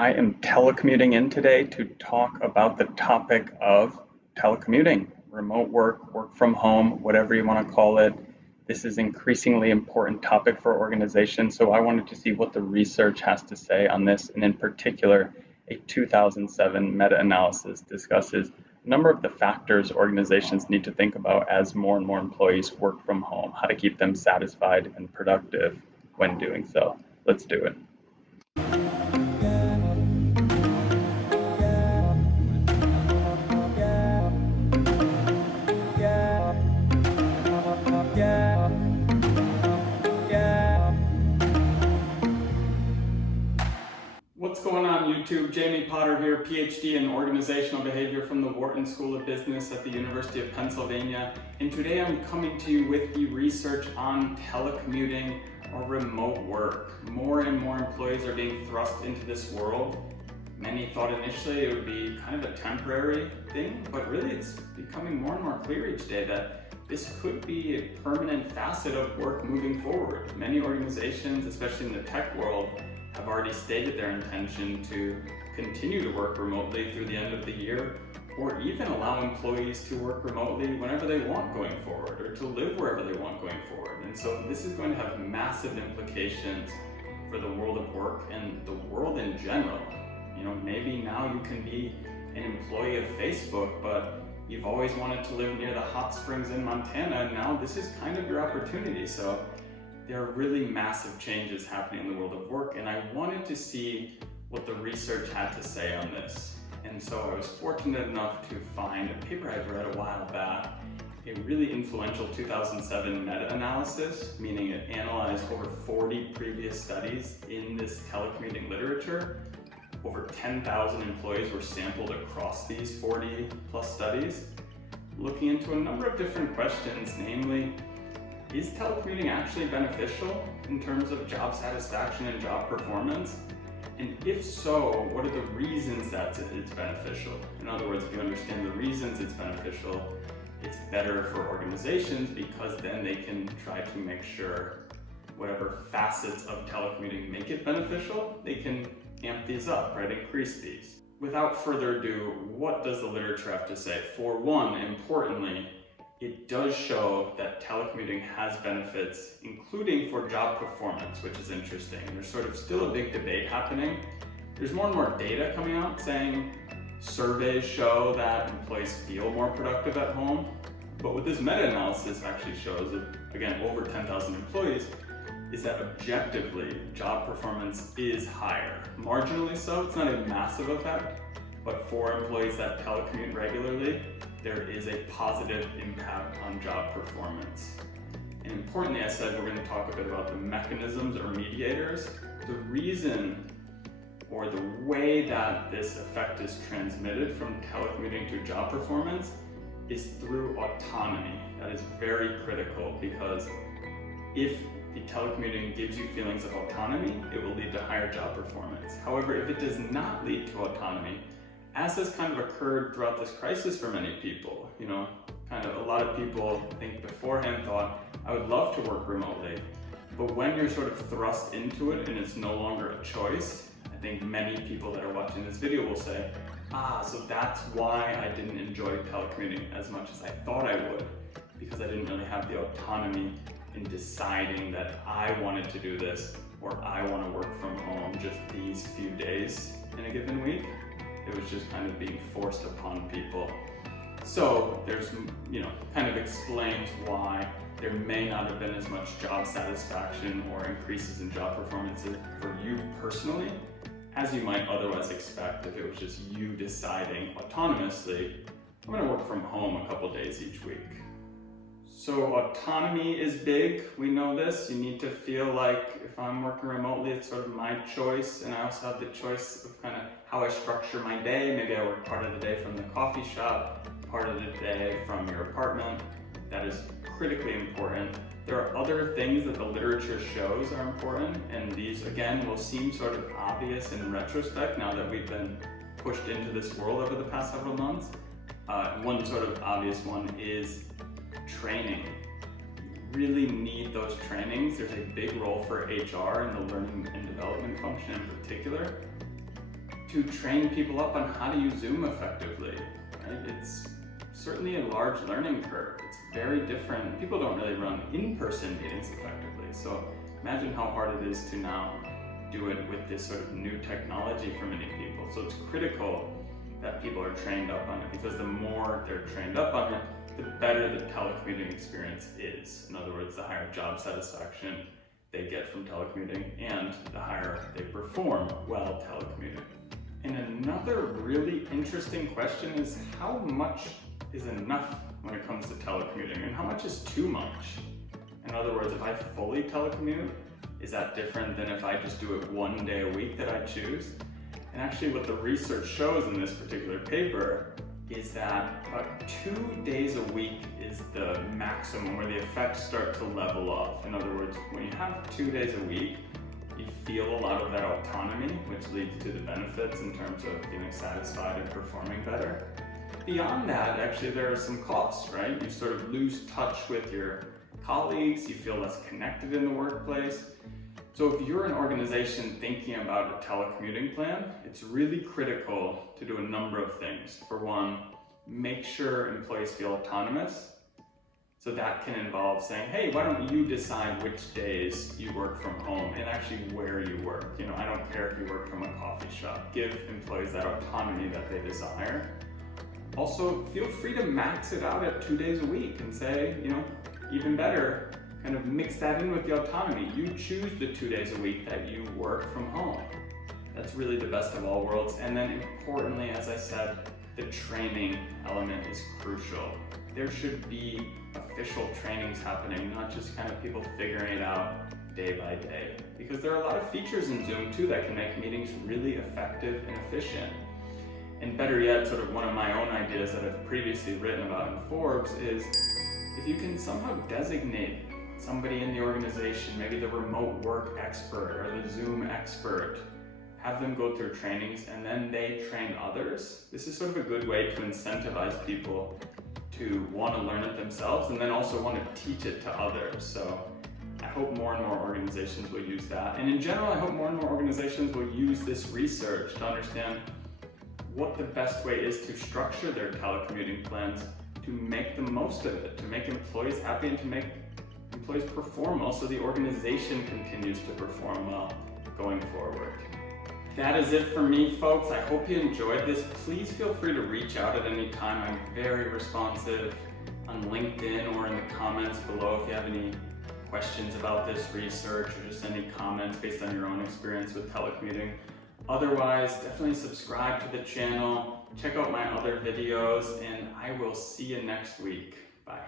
I am telecommuting in today to talk about the topic of telecommuting, remote work, work from home, whatever you want to call it. This is an increasingly important topic for organizations, so I wanted to see what the research has to say on this, and in particular, a 2007 meta-analysis discusses a number of the factors organizations need to think about as more and more employees work from home, how to keep them satisfied and productive when doing so. Let's do it. What's going on YouTube? Jamie Potter here, PhD in Organizational Behavior from the Wharton School of Business at the University of Pennsylvania. And today I'm coming to you with the research on telecommuting or remote work. More and more employees are being thrust into this world. Many thought initially it would be kind of a temporary thing, but really it's becoming more and more clear each day that this could be a permanent facet of work moving forward. Many organizations, especially in the tech world, have already stated their intention to continue to work remotely through the end of the year, or even allow employees to work remotely whenever they want going forward, or to live wherever they want going forward. And so this is going to have massive implications for the world of work and the world in general. You know, maybe now you can be an employee of Facebook, but you've always wanted to live near the hot springs in Montana, and now this is kind of your opportunity. So there are really massive changes happening in the world of work, and I wanted to see what the research had to say on this. And so I was fortunate enough to find a paper I'd read a while back, a really influential 2007 meta-analysis, meaning it analyzed over 40 previous studies in this telecommuting literature. Over 10,000 employees were sampled across these 40 plus studies, looking into a number of different questions, namely, is telecommuting actually beneficial in terms of job satisfaction and job performance? And if so, what are the reasons that it's beneficial? In other words, if you understand the reasons it's beneficial, it's better for organizations because then they can try to make sure whatever facets of telecommuting make it beneficial, they can amp these up, right? Increase these. Without further ado, what does the literature have to say? For one, importantly, it does show that telecommuting has benefits, including for job performance, which is interesting. There's sort of still a big debate happening. There's more and more data coming out saying surveys show that employees feel more productive at home. But what this meta-analysis actually shows, of, again, over 10,000 employees, is that objectively, job performance is higher. Marginally so, it's not a massive effect, but for employees that telecommute regularly, there is a positive impact on job performance. And importantly, I said we're going to talk a bit about the mechanisms or mediators. The reason or the way that this effect is transmitted from telecommuting to job performance is through autonomy. That is very critical because if the telecommuting gives you feelings of autonomy, it will lead to higher job performance. However, if it does not lead to autonomy, as has kind of occurred throughout this crisis for many people, you know, kind of a lot of people I think beforehand thought, I would love to work remotely. But when you're sort of thrust into it and it's no longer a choice, I think many people that are watching this video will say, so that's why I didn't enjoy telecommuting as much as I thought I would, because I didn't really have the autonomy in deciding that I wanted to do this or I want to work from home just these few days in a given week. It was just kind of being forced upon people. So there's, you know, kind of explains why there may not have been as much job satisfaction or increases in job performance for you personally as you might otherwise expect if it was just you deciding autonomously, I'm going to work from home a couple days each week. So autonomy is big, we know this. You need to feel like if I'm working remotely, it's sort of my choice, and I also have the choice of kind of how I structure my day. Maybe I work part of the day from the coffee shop, part of the day from your apartment. That is critically important. There are other things that the literature shows are important, and these again will seem sort of obvious in retrospect now that we've been pushed into this world over the past several months. One sort of obvious one is training. You really need those trainings. There's a big role for HR in the learning and development function in particular. to train people up on how to use Zoom effectively. Right? It's certainly a large learning curve. It's very different. People don't really run in-person meetings effectively. So imagine how hard it is to now do it with this sort of new technology for many people. So it's critical that people are trained up on it, because the more they're trained up on it, the better the telecommuting experience is. In other words, the higher job satisfaction they get from telecommuting and the higher they perform while telecommuting. And another really interesting question is, how much is enough when it comes to telecommuting, and how much is too much? In other words, if I fully telecommute, is that different than if I just do it one day a week that I choose? And actually what the research shows in this particular paper is that about 2 days a week is the maximum where the effects start to level off. In other words, when you have 2 days a week, you feel a lot of that autonomy, which leads to the benefits in terms of feeling satisfied and performing better. Beyond that, actually, there are some costs, right? You sort of lose touch with your colleagues, you feel less connected in the workplace. So if you're an organization thinking about a telecommuting plan, it's really critical to do a number of things. For one, make sure employees feel autonomous. So that can involve saying, hey, why don't you decide which days you work from home and actually where you work. You know, I don't care if you work from a coffee shop. Give employees that autonomy that they desire. Also, feel free to max it out at 2 days a week and say, you know, even better, kind of mix that in with the autonomy. You choose the 2 days a week that you work from home. That's really the best of all worlds. And then importantly, as I said, the training element is crucial. There should be official trainings happening, not just kind of people figuring it out day by day. Because there are a lot of features in Zoom too that can make meetings really effective and efficient. And better yet, sort of one of my own ideas that I've previously written about in Forbes is, if you can somehow designate somebody in the organization, maybe the remote work expert or the Zoom expert, have them go through trainings and then they train others. This is sort of a good way to incentivize people to want to learn it themselves and then also want to teach it to others. So I hope more and more organizations will use that. And in general, I hope more and more organizations will use this research to understand what the best way is to structure their telecommuting plans to make the most of it, to make employees happy and to make employees perform well so the organization continues to perform well going forward. That is it for me, folks. I hope you enjoyed this. Please feel free to reach out at any time. I'm very responsive on LinkedIn or in the comments below if you have any questions about this research or just any comments based on your own experience with telecommuting. Otherwise, definitely subscribe to the channel, check out my other videos, and I will see you next week. Bye.